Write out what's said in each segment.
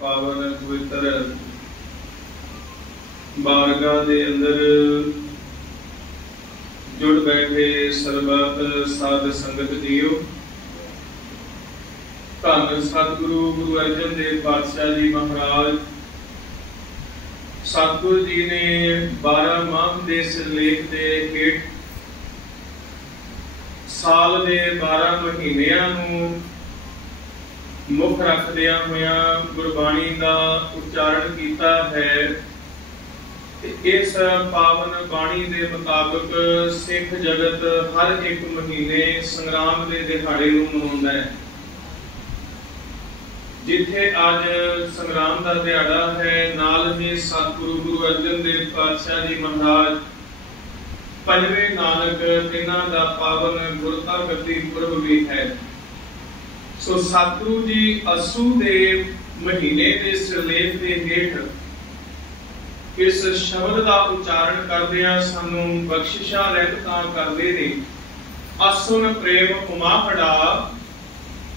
पावन पवित्र बारगाह दे अंदर जुड़ बैठे सरबत साध संगत जीओ, धन सतगुरु गुरु अर्जन देव पातशाह जी महाराज सतगुरु जी ने 12 माह के सिरलेख के हेठ साल के 12 महीनों नूं मुख रखदिया होया गुरबाणी का उच्चारण किया है। इस पावन बाणी के मुताबिक सिख जगत हर एक महीने संग्राम के दिहाड़े मनाउंदा है। जिथे अज संग्राम का दिहाड़ा है, नाल ही सतगुरु गुरु अर्जन देव पातशाह जी महाराज पंजवें नानक तिन्हां दा पावन गुरता गति पुरब भी है। सो सतगुरु जी असू दे महीने के सिरलेख के हेठ इस शब्द का उच्चारण करदियां सानू बख्शिशां रहमतां करदे ने। असुन प्रेम उमाखड़ा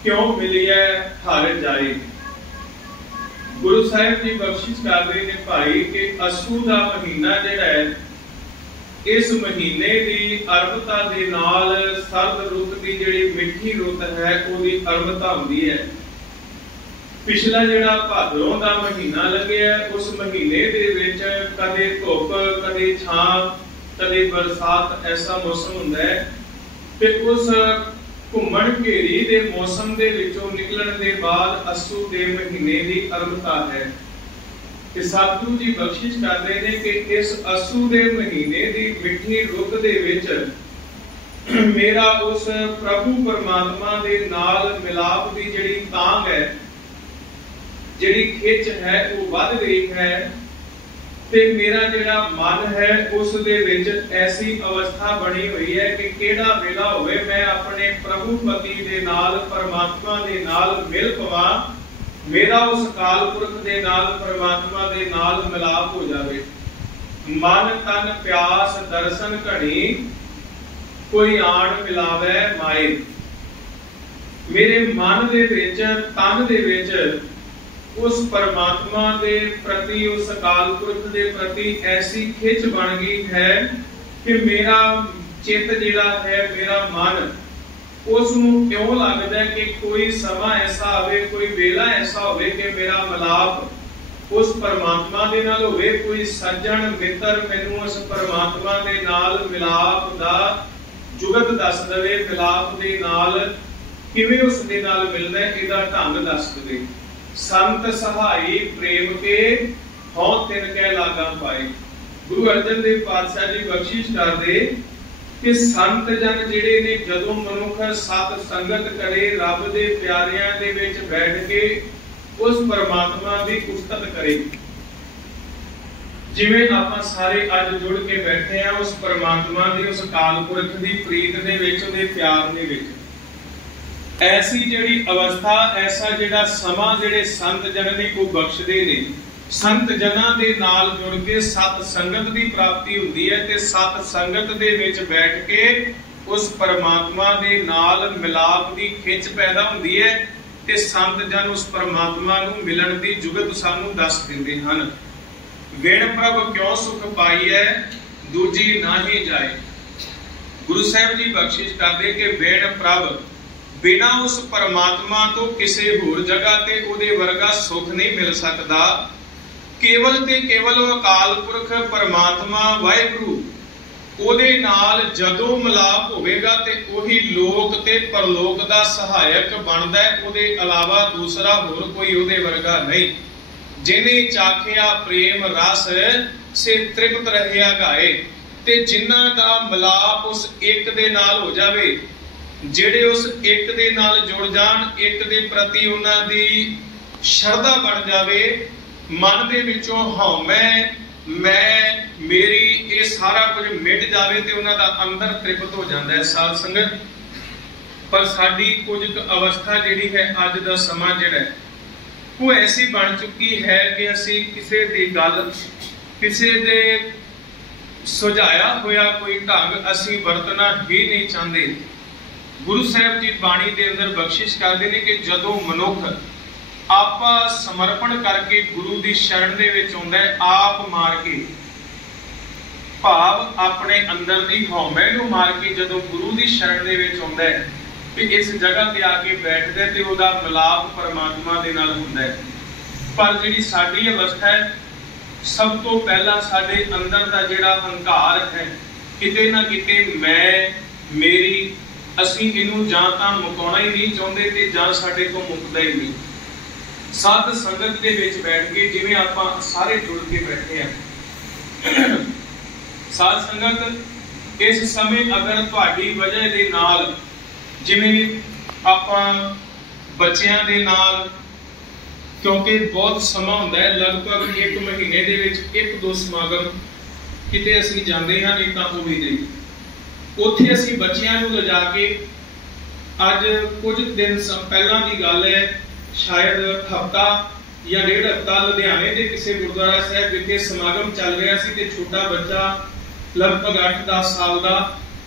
क्यों मिलिए हर जाए। गुरु साहिब जी बख्शिश करदे ने भाई कि असू का महीना जिहड़ा है, इस महीने की अरबता दे नाल सर्द रुत की जिहड़ी मिठी रुत है उहदी अरबता हुंदी है। पिछला जिहड़ा भादरों का महीना लंघिया, उस महीने दे विच कदे धुप कदे छां कदे बरसात ऐसा मौसम हुंदा है ते उस घुम्मण घेरी दे मौसम दे विचों निकलण दे बाद असू दे महीने की अरबता है। सतगुरु जी बख्शिश करते हैं कि इस असू दे महीने की मिठी रुत दे विच मेरा उस प्रभु परमात्मा दे नाल मिलाप की जिहड़ी तांग है, जिहड़ी खिच है, वो वध गई है ते मेरा जिहड़ा मन है उस दे विच ऐसी अवस्था बनी हुई है कि केड़ा वेला होवे मैं अपने प्रभु पति दे नाल परमात्मा दे नाल मिल पवां, मेरा उस काल पुरख दे नाल परमात्मा दे नाल मिलाप हो जावे। मन तन प्यास दर्शन घड़ी कोई आण मिलावे माए। मेरे मन दे विच तन दे विच उस परमात्मा दे प्रति उस काल पुरख दे प्रति ऐसी खिच बन गई है कि मेरा चित जिहड़ा है, मेरा मन उसनूं क्यों लगदा है कि कोई समा ऐसा आवे, कोई वेला ऐसा होवे कि मेरा मिलाप उस परमात्मा दे नाल होवे, कोई सज्जन मित्र मैनूं उस परमात्मा दे नाल मिलाप दा जुगत दस दवे, मिलाप दे नाल किवें उस दे नाल मिलना है इहदा ढंग दस दवे। संत सहाई प्रेम के हौ तिन कै लागा पाए। गुरु अर्जन देव पातशाह जी बख्शिश करदे कि संत जन जिहड़े ने जदों मनुख सत संगत करे, रब दे प्यारियां दे विच बैठ के उस परमात्मा दी उस्तत करे, जिवें आपां सारे अज जुड़ के बैठे हैं उस परमात्मा दी उस काल पुरख दी प्रीत दे विच, उहदे प्यार दे विच, ऐसी जिहड़ी अवस्था ऐसा जिहड़ा समा जिहड़े संत जन ने को बख्शदे ने। संत जना दे नाल जुड़ के सत संगत की प्राप्ति हुंदी है ते सत संगत दे विच बैठ के उस परमात्मा दे नाल मिलाप की खिच पैदा हुंदी है ते संत जन उस परमात्मा नूं मिलण दी जुगत सानूं दस दिंदे हन। विण प्रभ क्यों सुख पाई है दूजी नाही जाए। गुरु साहिब जी बख्शिश करदे कि विण प्रभ बिना उस परमात्मा तो किसी होर जगह ते उहदे वर्गा सुख नहीं मिल सकता। केवल ते केवल अकाल पुरख परमात्मा वाहिगुरु ओदे नाल जदों मिलाप होवेगा ते ओही लोक ते परलोक दा सहायक बनदा है। ओदे अलावा दूसरा होर कोई ओदे वर्गा नहीं। जिने चाखिया प्रेम रस से तृप्त रहिया गाए ते जिन्हां दा मिलाप उस एक दे नाल हो जावे, जिहड़े उस एक दे नाल जुड़ जाण, एक दे प्रति उन्हां दी शरधा बन जावे, मन दे विचों हौमै मैं मेरी ये सारा कुछ मिट जावे ते उन्हां दा अंदर तृप्त हो जाता है। साध संगत पर साडी कुछ अवस्था जिहड़ी है अज दा समा जिहड़ा वो ऐसी बन चुकी है कि असी किसी दी गल किसी दे सुझाया होया कोई ढंग असी वरतना ही नहीं चाहते। गुरु साहब जी बाणी के अंदर बख्शिश करते हैं कि जदों मनुख आपा समर्पण करके गुरु की शरण दे विच आउंदा है, आप मार के भाव अपने अंदर की हौमे नूं मार के जदों गुरु की शरण दे विच आउंदा है कि इस जगह ते आके बैठदा ते ओहदा मिलाप परमात्मा दे नाल हुंदा है। पर जिहड़ी साडी अवस्था है, सब तो पहला साडे अंदर दा जिहड़ा हंकार है, किते ना किते मैं मेरी असीं इहनूं जां तां मुकाउणा ही नहीं चाहुंदे ते जां साडे तो मुकदा ही नहीं। साध संगत दे विच बैठ के जिवें आपां सारे जुड़ के बैठे हैं, साध संगत इस समय अगर तुहाडी वजह दे नाल जिवें आपां बच्चियां दे नाल, क्योंकि बहुत समा हुंदा है, लगभग 1 महीने दे विच 1-2 समागम किते असीं जांदे हां, नहीं तां ओह भी नहीं। उत्थे असीं बच्चियां नूं लिजा के अज कुछ दिन पहलां दी गल है, शायद हफ्ता या 1.5 हफ्ता लुधियाने के किसी गुरुद्वारा साहब विखे समागम चल रहा सी ते छोटा बच्चा लगभग 8-10 साल का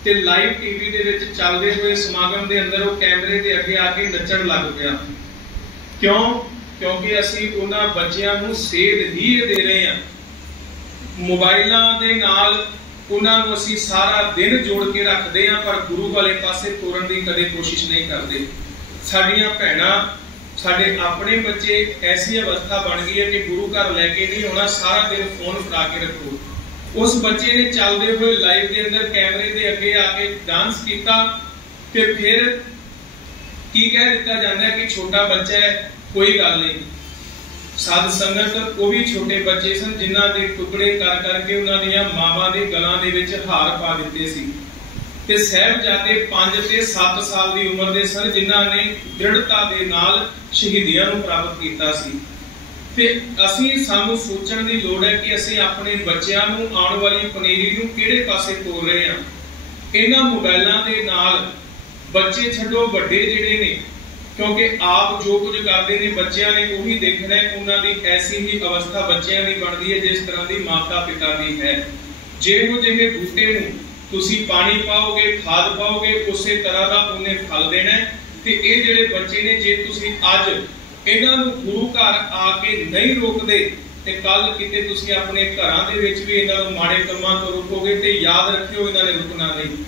ते लाइव टीवी दे विच चलदे हुए समागम दे अंदर वो कैमरे दे अगे आके नचण लग पिया। क्यों? क्योंकि असीं उन्हां बच्चियां नूं सेध ही दे रहे हैं, मोबाइलां दे नाल उन्हां नूं असीं सारा दिन जोड़ के रखदे हां, पर गुरु वाले पासे तोरन दी कदे कोशिश नहीं करदे। साडीआं भैणां, साडे अपने बच्चे ऐसी अवस्था बन गई है कि गुरु घर लैके नहीं होना, सारा दिन फोन फड़ा के रखो। उस बच्चे ने चलते हुए लाइव के अंदर कैमरे के अगे आके डांस किया, फिर की कह दिता जाता है कि छोटा बच्चा है, कोई गल नहीं। साध संगत वो भी छोटे बच्चे सन जिन्हां दे टुकड़े कर करके उन्हां दीयां मावां दे गलां दे विच हार पा दिते सी ते साहिबजादे 5 ते 7 साल की उम्र दे सन जिन्हां ने दृढ़ता दे नाल शहीदियां नूं प्राप्त कीता सी। ते असीं सानूं सोचण दी लोड़ है कि असीं अपने बच्चियां नूं आउण वाली पनीरी नूं किहड़े पासे तोर रहे हां। इन्हां मोबाइलां दे नाल बच्चे छड्डो वड्डे जिहड़े ने, क्योंकि आप जो कुछ करते हैं बच्चों ने वही देखना है, उन्होंने ऐसी ही अवस्था बच्चों की बनती है जिस तरह की माता पिता की है। जो जिहे बूटे नूं तुसीं पानी पाओगे, खाद पाओगे, उस तरह का उन्हें फल देना है। ते ये जिहड़े बच्चे ने, जे तुसीं अज इन्हां नूं गुरु घर आके नहीं रोकदे ते कल किते तुसीं अपने घरां दे विच भी इन्हां नूं माड़े कम्मां तों रोकोगे ते याद रखियो इन्हां ने रुकना नहीं,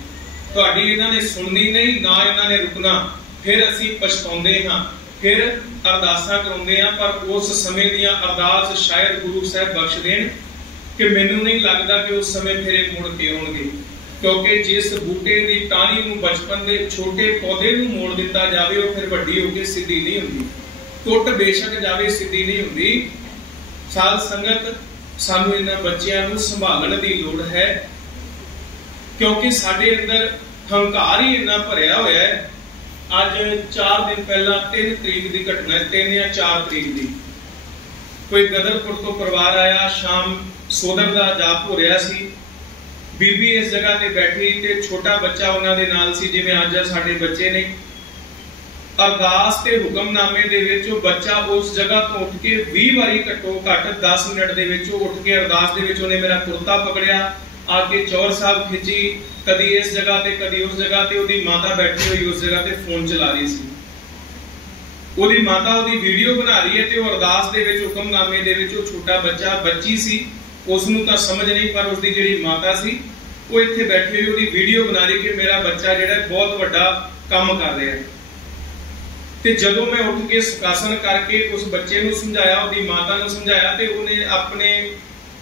तुहाडी इन्हां ने सुननी नहीं, ना इन्हां ने रुकना। फिर असीं पछताउंदे हां, फिर अरदासां कराउंदे हां, पर उस समय दीयां अरदास शायद गुरु साहब बख्श देण कि मैनूं नहीं लगदा कि उस समय फिर मुड़ के आउणगे। क्योंकि जिस बूटे की टाणी नूं बचपन के छोटे पौधे नूं मोड़ दिता जाए वो फिर वड्डी होकर सीधी नहीं हुंदी, टुट बेशक जाए सीधी नहीं हुंदी। साध संगत सानूं इन्हां बच्चियां नूं संभालण दी लोड़ है, क्योंकि साडे अंदर हंकार ही इन्ना भरिया होया है। अज 4 दिन पहला 3 तरीक की घटना है, 3 या 4 तरीक की, कोई गदरपुर तो परिवार आया, शाम सोदर का जाप हो रहा सी, बीबी इस जगह ते बैठी ते छोटा बच्चा उन्हां दे नाल सी, जिवें अज साडे बच्चे ने। अरदास ते हुक्मनामे दे विच बच्चा उस जगह तो उठ के 20 बारी घट्टो घट 10 मिनट दे विच उठ के अरदास दे विच उहने मेरा कुर्ता पकड़िया, आके चौर साहब खिंची, कदी इस जगह ते कदी उस जगह ते। उहदी माता बैठी हुई उस जगह ते फोन चला रही सी, उहदी माता उहदी वीडियो बना रही है ते वो अरदास दे विच हुक्मनामे दे विच छोटा बच्चा, बच्ची सी, उसनूं तां समझ नहीं, पर उसदी जिहड़ी माता सी वो इत्थे बैठी हुई उहदी वीडियो बना रही कि मेरा बच्चा जिहड़ा बहुत वड्डा काम कर रहा है। ते जदों मैं उठ के सुखासन करके उस बच्चे नूं समझाया, उहदी माता नूं समझाया, ते उहने अपने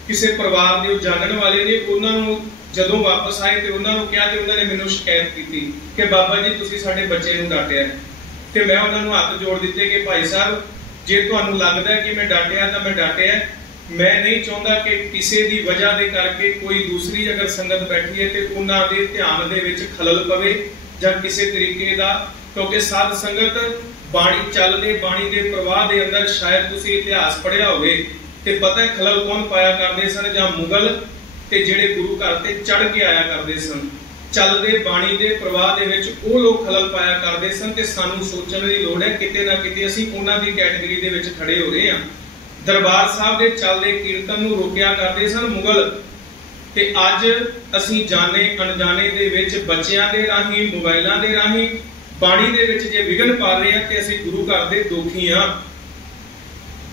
किसी परिवार दे जानण वाले ने उन्हां नूं जदों वापस आए ते उन्हां नूं कहा ते उन्हां ने मैनूं शिकायत कीती कि बाबा जी तुसीं साडे बच्चे नूं डांटिया। ते मैं उन्हां नूं हत्थ जोड़ दित्ते कि भाई साहब जे तुहानूं लगदा है कि मैं डांटिया तां मैं डांटिया, मैं नहीं चाहता कि किसी की वजह के करके कोई दूसरी अगर संगत बैठी है तो उन्होंने ध्यान दे विच खलल पवे जां किसी तरीके का। क्योंकि साध संगत बाणी चलदे बाणी के प्रवाह के अंदर शायद तुसीं इतिहास पढ़िया होवे ते पता है खलल कौन पाया करते सन, जां मुगल ते जिहड़े गुरु घर ते चढ़ के आया करते सन। चलदे बाणी के प्रवाह के विच वो लोग खलल पाया करते सन ते सानूं सोचण दी लोड़ है किते ना किते असीं उन्हां दी कैटेगरी दे विच खड़े हो रहे हां। दरबार साहब के चलते कीर्तन नूं रोकिया करते सन मुगल, ते अज असीं जाने अनजाने दे विच बच्चियां दे राहीं, मोबाइलां दे राहीं, बाणी दे विच जे विघन पा रहे हां ते असीं गुरु घर दे दोखी हां।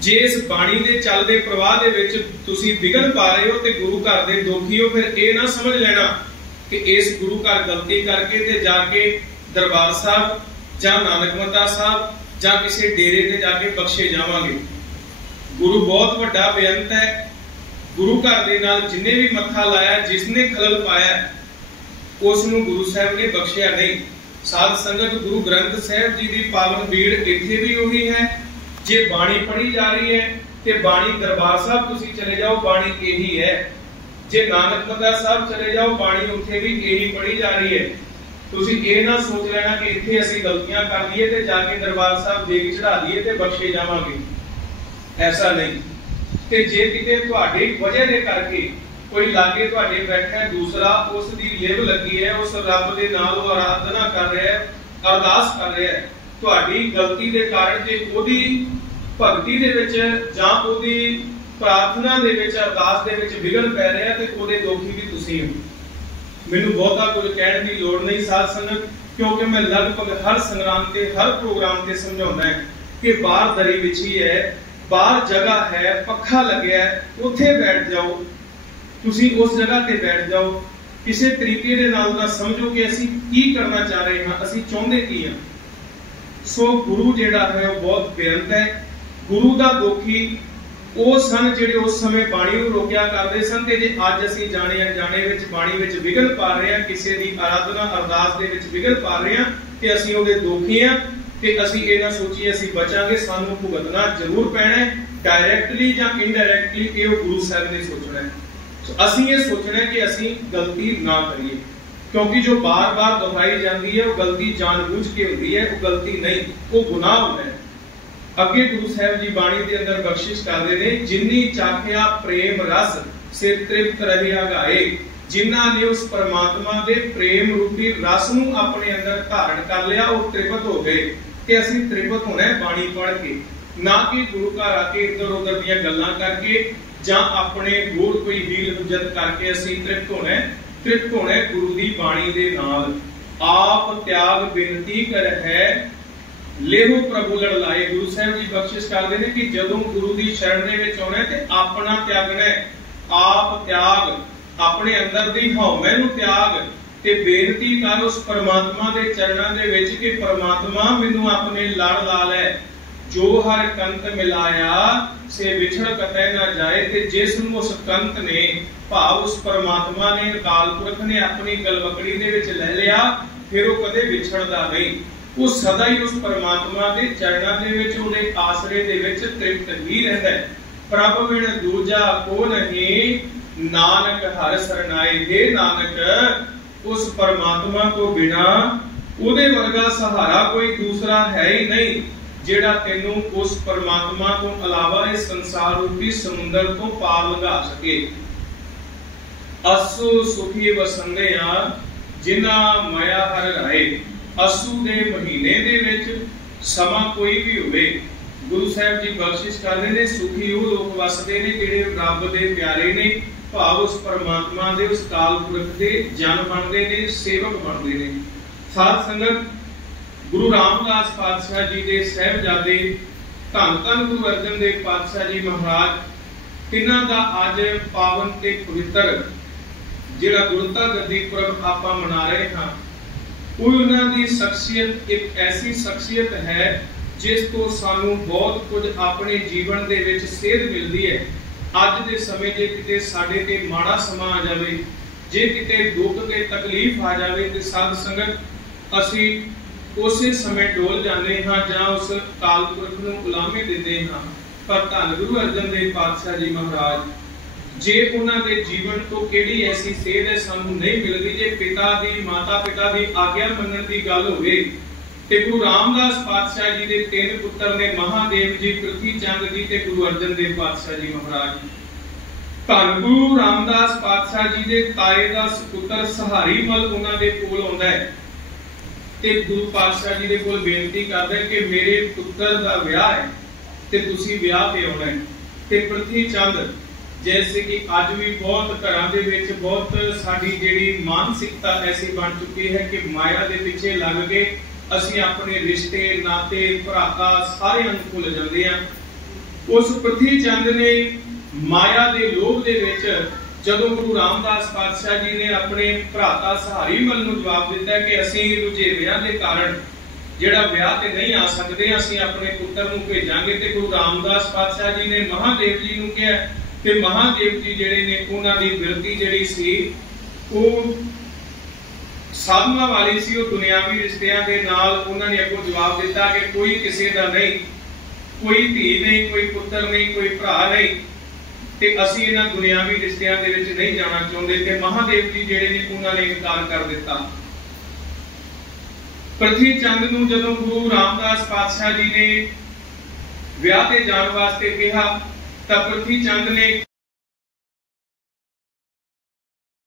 जे इस बाणी दे चलदे प्रवाह दे विच तुसीं विघन पा रहे हो ते गुरु घर दे दोखी हो, फिर ये ना समझ लेना कि इस गुरु घर गलती करके ते जाके दरबार साहब जां नानकमता साहब जां किसी डेरे ते जाके बख्शे जावांगे। गुरु बहुत वड्डा बेअंत है। गुरु घर दे नाल जिन्ने भी मत्था लाया, जिसने खलल पाया, उसनूं गुरु साहब ने बख्शिया नहीं। साध संगत, गुरु ग्रंथ साहब जी की पावन भीड़ इत्थे भी उही है। जे बाणी पढ़ी जा रही है ते बाणी दरबार साहब तुसी चले जाओ, बाणी यही है। जे नानकमता साहब चले जाओ, बाणी उत्थे भी यही पढ़ी जा रही है। तुसी ये ना सोच लेना कि इत्थे असीं गलतियां कर लईए ते जाके दरबार साहब देग चढ़ा दईए ते बख्शे जावांगे, ऐसा नहीं। ते जे किते तुहाडी वजह दे करके कोई लागे तुहाडे बैठा है दूसरा, उस दी लिव लगी है, उस रब दे नाल वो आराधना कर रहा है, अरदास कर रहा है, तुहाडी गलती दे कारण जे ओदी भगती दे विच जां ओदी प्रार्थना दे विच अरदास दे विच विघन पै रहा ते ओदे दोखी भी तुसीं हो। मैनूं बहुता कुछ कहण दी लोड़ नहीं साध संगत, क्योंकि मैं लगभग हर संग्राम ते हर प्रोग्राम ते समझाउंदा है कि बाहर दरी विछी है, बाहर जगह है, पक्खा लग्या है, उत्थे बैठ जाओ, तुसीं उस जगह ते बैठ जाओ। किसी तरीके दे नाल दा समझो कि असीं की करना चाह रहे हां, असीं चाहुंदे की हां। सो गुरु जिहड़ा है वो बहुत बेअंत है। गुरु दा दोखी ਉਹ ਸਨ ਜਿਹੜੇ ਉਸ ਸਮੇਂ ਬਾਣੀ ਨੂੰ ਰੋਕਿਆ ਕਰਦੇ ਸਨ, ਤੇ ਜੇ ਅੱਜ ਅਸੀਂ ਜਾਣੇ ਅਣਜਾਣੇ ਵਿੱਚ ਬਾਣੀ ਵਿੱਚ ਵਿਘਨ ਪਾ ਰਹੇ ਹਾਂ, ਕਿਸੇ ਦੀ ਆਰਾਧਨਾ ਅਰਦਾਸ ਦੇ ਵਿੱਚ ਵਿਘਨ ਪਾ ਰਹੇ ਹਾਂ, ਤੇ ਅਸੀਂ ਉਹਦੇ ਦੋਖੀ ਹਾਂ। ਤੇ ਅਸੀਂ ਇਹ ਨਾ ਸੋਚੀਏ ਅਸੀਂ ਬਚਾਂਗੇ, ਸਾਨੂੰ ਭੁਗਤਣਾ ਜ਼ਰੂਰ ਪੈਣਾ ਹੈ, ਡਾਇਰੈਕਟਲੀ ਜਾਂ ਇਨਡਾਇਰੈਕਟਲੀ। ਇਹ ਗੁਰੂ ਸਾਹਿਬ ਨੇ ਸੋਚਣਾ ਹੈ। ਸੋ ਅਸੀਂ ਇਹ ਸੋਚਣਾ ਹੈ ਕਿ ਅਸੀਂ ਗਲਤੀ ਨਾ ਕਰੀਏ, क्योंकि जो बार बार दोहराई जाती है वो गलती जानबूझ के होती है, वो गलती नहीं, वो गुनाह होता है। अगे गुरु साहब जी बाणी के अंदर बख्शिश करते हैं, जिन्नी चाखिया प्रेम रस से तृप्त रहिया गाए, जिन्हां ने उस परमात्मा दे प्रेम रूपी रस नूं अपने अंदर धारण कर लिया, वो तृप्त हो गए। कि असीं तृप्त होना है बाणी पढ़ के, ना कि गुरु घर आके इधर उधर दीयां गल्लां करके जां अपने होर कोई हील हुज्जत करके असीं तृप्त होना है। तृप्त होना गुरु दी बाणी दे नाल। आप त्याग बिनती कर है लेहो प्रभु लड़ लाए। गुरु साहब जी बख्शिश करते हैं कि जदों गुरु दी शरण दे विच आउणा ते अपना त्यागना है। आप त्याग अपने अंदर दी हौमे नूं त्याग ते बेनती कर उस परमात्मा दे चरणां दे विच कि परमात्मा मैनूं अपने लड़ ला लै। जो हर कंत मिलाया से विछड़ कतै ना जाए। ते जिस नूं उस कंत ने भाव उस परमात्मा ने अकाल पुरख ने अपनी गलवकड़ी दे विच ले लिया, फिर वो कदे विछड़दा नहीं। वो सदा ही उस परमात्मा के चरणों दे विच उहदे आसरे दे विच तृप्त ही रहंदा है। प्रभ बिन दूजा को नहीं, नानक हर सरनाए। हे नानक, उस परमात्मा को बिना उहदे वर्गा सहारा कोई दूसरा है ही नहीं, जेड़ा तेनू उस परमात्मा तो अलावा इस संसार रूपी समुंदर तो पार लंघा सके। असु सुखी वसंदे आ जिन्ना माया हर राए। असू दे महीने दे विच समा कोई भी होवे, गुरु साहब जी बख्शिश करदे ने सुखी वो लोग वसदे ने जिहड़े रब दे प्यारे ने, भाव उस परमात्मा दे उस काल पुरख दे जन बनदे ने, सेवक बनदे ने। साध संगत, गुरु रामदास पातशाह जी दे साहिबजादे धन धन गुरु अर्जन देव पातशाह जी महाराज, तिन्हां दा अज पावन ते पवित्र जिहड़ा गुरता गद्दी पुरब आपां मना रहे हां, उन्हां दी शख्सियत एक ऐसी शख्सियत है जिस तो सानू बहुत कुछ अपने जीवन दे विच सेध मिलदी है। अज दे समय जे किते साडे ते माड़ा समा आ जावे, जे किते दुख ते तकलीफ आ जावे, ते साध संगत असीं उसे समय डोल जाने हां जां उस काल पुरख नूं गुलामी दिंदे हां। पर धन गुरु अर्जन देव पातशाह जी महाराज, जे उन्हां दे जीवन तो केड़ी ऐसी सेध है सानू नहीं मिलदी। जे पिता दी माता पिता दी आग्या मनण दी गल होवे ते गुरु रामदास पातशाह जी दे तीन पुत्र ने, महादेव जी, पृथ्वी चंद जी ते गुरु अर्जन देव पातशाह जी महाराज। धन गुरु रामदास पातशाह जी दे ताए दा सुपुत्र सहारी मल उन्हां दे कोल आउंदा है ते गुरु पातशाह जी दे कोल बेनती करदा है कि मेरे पुत्र दा विआह है ते तुसीं विआह ते आउणा है। ते पृथ्वी चंद, जैसे कि अज भी बहुत घरां दे विच बहुत साडी जिहड़ी मानसिकता ऐसी बन चुकी है कि माया दे पिछे लग के असीं अपने रिश्ते नाते भराता सारे भुल जांदे हां। उस पृथ्वी चंद ने माया के लोभ दे विच जदों गुरु रामदास पातशाह जी ने अपने भराता सहारी मल नूं जवाब दिता कि असीं रुझेवियां दे कारण जिहड़ा विआह ते नहीं आ सकदे, असीं अपने पुत्तर नूं भेजांगे। ते गुरु रामदास पातशाह जी ने महादेव जी नूं कहा कि महादेव जी जिहड़े ने उन्हां दी बिरती जिहड़ी सी ਉਹ साधना वाली सी, ਉਹ दुनियावी रिश्तियां दे नाल उन्हां ने अगों जवाब दिता कि कोई किसी दा नहीं, कोई धी नहीं, कोई पुत्र नहीं, कोई भरा नहीं, ते असीं इन्हां दुनियावी रिश्तियां दे विच नहीं जाना चाहुंदे। ते महादेव जी जिहड़े ने उन्हां ने इनकार कर दिता। पृथ्वी चंद नूं जदों गुरु रामदास पातशाह जी ने विआह ते जाण वास्ते कहा तां पृथ्वी चंद ने